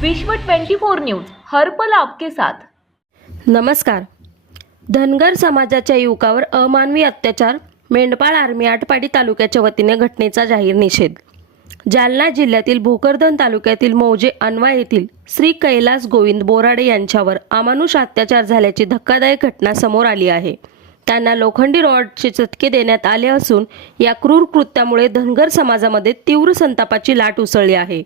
विश्व 24 न्यूज हर्पल आपके साथ. नमस्कार. धनगर समाजाच्या युवकावर अमानवी अत्याचार मेंढपाळ आर्मी आटपाडी तालुक्याच्या वतीने घटनेचा जाहीर निषेध. जालना जिल्ह्यातील भोकरदन तालुक्यातील मौजे अनवा येथील श्री कैलास गोविंद बोराडे यांच्यावर अमानुष अत्याचार झाल्याची धक्कादायक घटना समोर आली आहे. त्यांना लोखंडी रॉडचे चटके देण्यात आले असून या क्रूर कृत्यामुळे धनगर समाजामध्ये तीव्र संतापाची लाट उसळली आहे.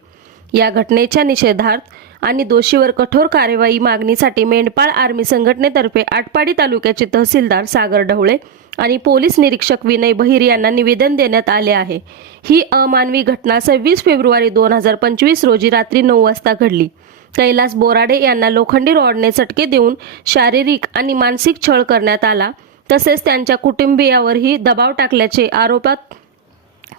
या घटनेच्या निषेधार्थ आणि दोषीवर कठोर कार्यवाही मागणीसाठी मेंढपाळ आर्मी संघटनेतर्फे आटपाडी तालुक्याचे तहसीलदार सागर ढवळे आणि पोलीस निरीक्षक विनय बहिर यांना निवेदन देण्यात आले आहे. ही अमानवी घटना सव्वीस फेब्रुवारी दोन हजार पंचवीस रोजी रात्री नऊ वाजता घडली. कैलास बोराडे यांना लोखंडी रॉडने चटके देऊन शारीरिक आणि मानसिक छळ करण्यात आला. तसेच त्यांच्या कुटुंबियावरही दबाव टाकल्याचे आरोपात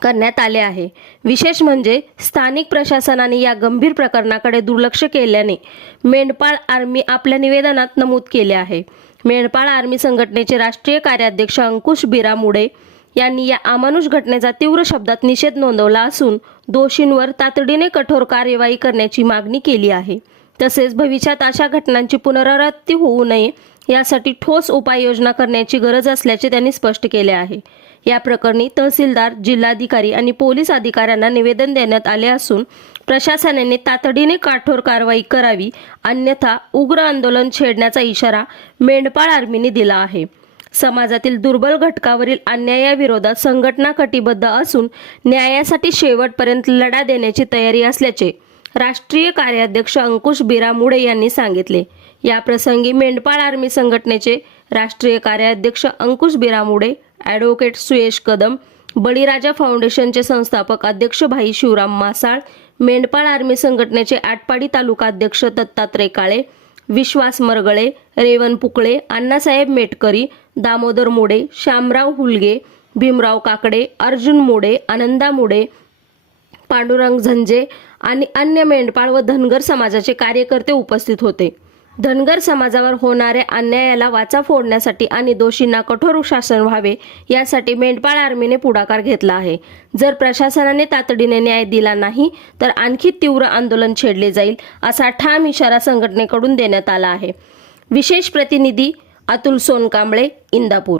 करण्यात आले आहे. विशेष म्हणजे स्थानिक प्रशासनाने या गंभीर प्रकरणाकडे दुर्लक्ष केल्याने मेंढपाळ आर्मी आपल्या निवेदनात नमूद केले आहे. मेंढपाळ आर्मी संघटनेचे राष्ट्रीय कार्याध्यक्ष अंकुश बिरामुडे यांनी या अमानुष घटनेचा तीव्र शब्दात निषेध नोंदवला असून दोषींवर तातडीने कठोर कार्यवाही करण्याची मागणी केली आहे. तसेच भविष्यात अशा घटनांची पुनरावृत्ती होऊ नये यासाठी ठोस उपाययोजना करण्याची गरज असल्याचे त्यांनी स्पष्ट केले आहे. या प्रकरणी तहसीलदार जिल्हाधिकारी आणि पोलीस अधिकाऱ्यांना निवेदन देण्यात आले असून प्रशासनाने तातडीने कठोर कारवाई करावी अन्यथा उग्र आंदोलन छेडण्याचा इशारा मेंढपाळ आर्मीने दिला आहे. समाजातील दुर्बल घटकावरील अन्यायाविरोधात संघटना कटिबद्ध असून न्यायासाठी शेवटपर्यंत लढा देण्याची तयारी असल्याचे राष्ट्रीय कार्याध्यक्ष अंकुश बिरामुडे यांनी सांगितले. या प्रसंगी मेंढपाळ आर्मी संघटनेचे राष्ट्रीय कार्याध्यक्ष अंकुश बिरामुडे ॲडव्होकेट सुयेश कदम बळीराजा फाउंडेशनचे संस्थापक अध्यक्ष भाई शिवराम मासाळ मेंढपाळ आर्मी संघटनेचे आटपाडी तालुका अध्यक्ष दत्तात्रय काळे विश्वास मरगळे रेवन पुकळे अण्णासाहेब मेटकरी दामोदर मोडे श्यामराव हुलगे भीमराव काकडे अर्जुन मोडे आनंदा मुडे पांडुरंग झंजे आणि अन्य मेंढपाळ व धनगर समाजाचे कार्यकर्ते उपस्थित होते. धनगर समाजावर होणाऱ्या अन्यायाला वाचा फोडण्यासाठी आणि दोषींना कठोर शासन व्हावे यासाठी मेंढपाळ आर्मीने पुढाकार घेतला आहे. जर प्रशासनाने तातडीने न्याय दिला नाही तर आणखी तीव्र आंदोलन छेडले जाईल असा ठाम इशारा संघटनेकडून देण्यात आला आहे. विशेष प्रतिनिधी अतुल सोनकांबळे इंदापूर.